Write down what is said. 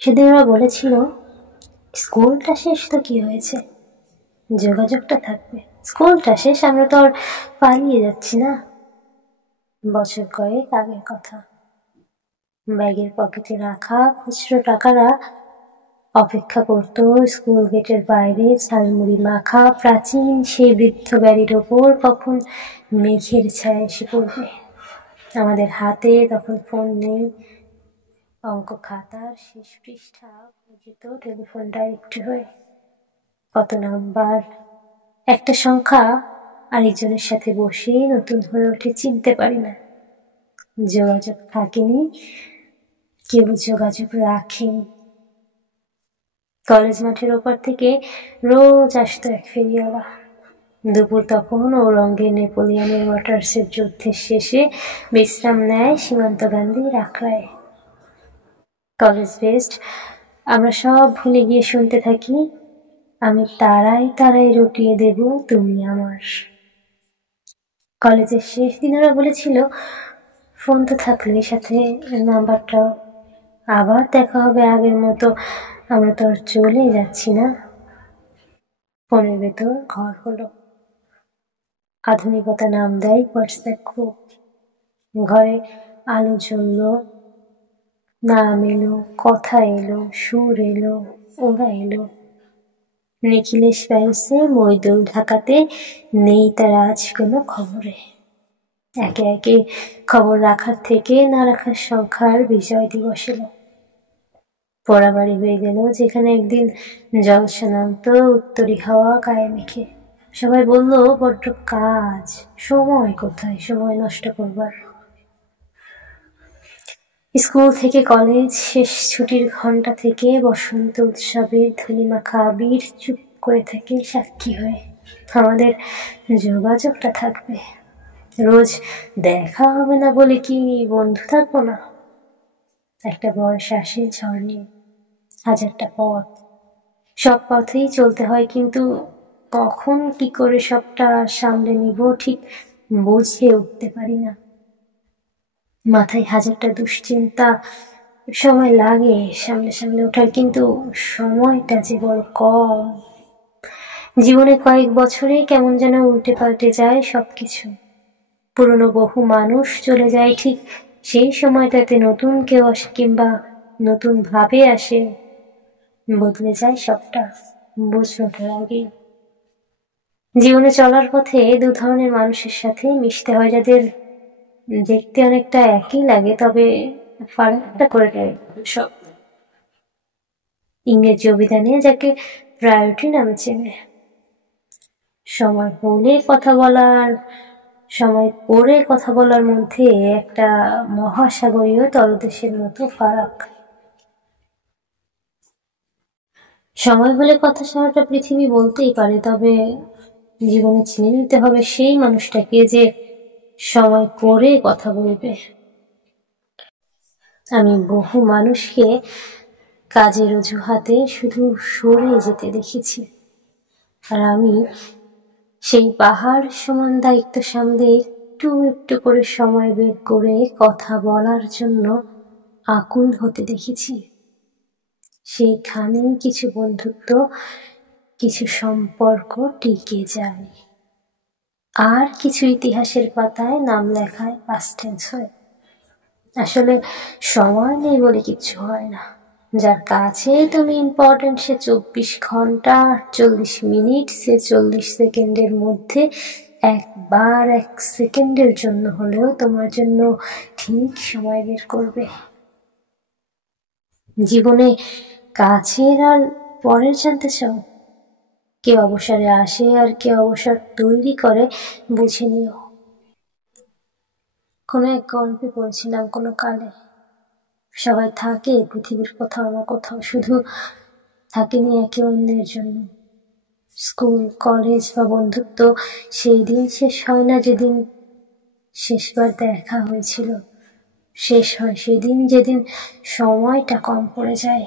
সেদিন ওরা বলেছিল, স্কুলটা শেষ তো কি হয়েছে, যোগাযোগটা থাকবে। স্কুলটা শেষ, আমরা তো আর পালিয়ে যাচ্ছি না। বছর কয়েক আগের কথা। ব্যাগের পকেটে রাখা খুচরো টাকারা অপেক্ষা করত স্কুল গেটের বাইরে ঝালমুড়ি মাখা প্রাচীন সেই বৃদ্ধ বাড়ির ওপর কখন মেঘের ছায়া এসে পড়বে। আমাদের হাতে তখন ফোন নেই, অঙ্ক খাতার শেষ পৃষ্ঠা যেত টেলিফোন ডাইরেক্টরি হয়ে। কত নাম্বার, একটা সংখ্যা আরেকজনের সাথে বসে নতুন হয়ে ওঠে, চিনতে পারি না। যোগাযোগ থাকেনি, কেউ যোগাযোগ রাখেনি। কলেজ মাঠের ওপর থেকে রোজ আসতো এক ফেরিওয়ালা। দুপুর তখন ও রঙের নেপোলিয়নের মোটরসের যুদ্ধের শেষে বিশ্রাম নেয় সীমান্ত গান্ধীর আখড়ায়। কলেজ বেস্ট আমরা সব ভুলে গিয়ে শুনতে থাকি, আমি তারাই তারাই রটিয়ে দেব তুমি আমার। কলেজের শেষ দিন ওরা বলেছিল, ফোন তো থাকলোই, সাথে নাম্বারটাও। আবার দেখা হবে আগের মতো, আমরা তো আর চলে যাচ্ছি না। ফোনের ভেতর ঘর হলো, আধুনিকতা নাম দেয় হোয়াটসঅ্যাপ গ্রুপ। ঘরে আলো জ্বলল, নাম এলো, কথা এলো, সুর এলো, ওরা এলো। নিখিলেশ প্যারিসে, মইদুল ঢাকাতে, নেই তার আজ কোনো খবরে। একে একে খবর রাখার থেকে না রাখার সংখ্যার বিজয় দিবস এলো। পোড়াবাড়ি হয়ে গেল যেখানে একদিন জলসা নামতো উত্তরি হাওয়া গায়ে মেখে। সবাই বলল, বড্ড কাজ, সময় কোথায় সময় নষ্ট করবার। স্কুল থেকে কলেজ, শেষ ছুটির ঘন্টা থেকে বসন্ত উৎসবের ধুলিমাখা আবির চুপ করে থাকে সাক্ষী হয়ে। আমাদের যোগাযোগটা থাকবে। রোজ দেখা হবে না বলে কি বন্ধু থাকবো না? একটা বয়স আসে ঝড় নিয়ে, হাজারটা পথ, সব পথেই চলতে হয়, কিন্তু কখন কি করে সবটা সামলে নিব ঠিক বুঝে উঠতে পারি না। মাথায় হাজারটা দুশ্চিন্তা, সময় লাগে সামলে সামলে ওঠার, কিন্তু সময়টা যে বড় কম। জীবনে কয়েক বছরে কেমন যেন উল্টে পাল্টে যায় সবকিছু। পুরনো বহু মানুষ চলে যায়, ঠিক সেই সময়টাতে নতুন কেউ আসে, কিংবা নতুন ভাবে আসে। বদলে যায় সবটা বুঝে ওঠার আগে। জীবনে চলার পথে দু ধরনের মানুষের সাথে মিশতে হয়, যাদের দেখতে অনেকটা একই লাগে, তবে ফারাকটা করে দেয় সব। ইংরেজি অভিধানে যাকে প্রায়োরিটি নামে চেনে। সময় হলে কথা বলার, সময় পড়ে কথা বলার মধ্যে একটা মহাসাগরীয় তলদেশের মতো ফারাক। সময় হলে কথা সারাটা পৃথিবী বলতেই পারে, তবে জীবনে চিনে নিতে হবে সেই মানুষটাকে যে সময় করে কথা বলবে। আমি বহু মানুষকে কাজের অজুহাতে শুধু সরে যেতে দেখেছি, আর আমি সেই পাহাড় সমান দায়িত্ব সামলে একটু একটু করে সময় বের করে কথা বলার জন্য আকুল হতে দেখেছি। সেইখানেই কিছু বন্ধুত্ব, কিছু সম্পর্ক টিকে যায়, আর কিছু ইতিহাসের পাতায় নাম লেখায় পাস্ট টেন্স হয়। আসলে সময় নেই বলে কিচ্ছু হয় না। যার কাছে তুমি ইম্পর্টেন্ট, সে 24 ঘন্টা 48 মিনিট 40 সেকেন্ডের মধ্যে একবার 1 সেকেন্ডের জন্য হলেও তোমার জন্য ঠিক সময় বের করবে। জীবনে কাছের আর পরের জানতে চাও? কে অবসরে আসে আর কে অবসর তৈরি করে, বুঝে নিও। কোনো এক গল্পে পড়েছিলাম কোনো কালে, সবাই থাকে পৃথিবীর কোথাও না কোথাও, শুধু থাকেনি একে অন্যের জন্য। স্কুল, কলেজ বা বন্ধুত্ব সেই দিন শেষ হয় না যেদিন শেষবার দেখা হয়েছিল, শেষ হয় সেদিন যেদিন সময়টা কম পড়ে যায়।